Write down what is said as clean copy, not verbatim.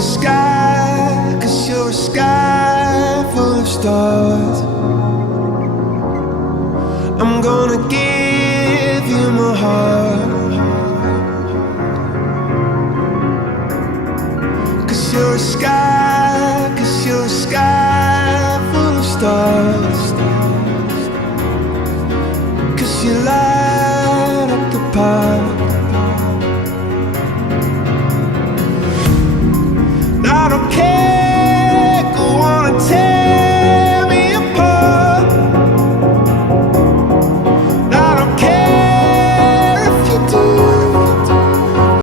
a sky, 'cause you're a sky full of stars. I'm gonna give you my heart, 'cause you're a sky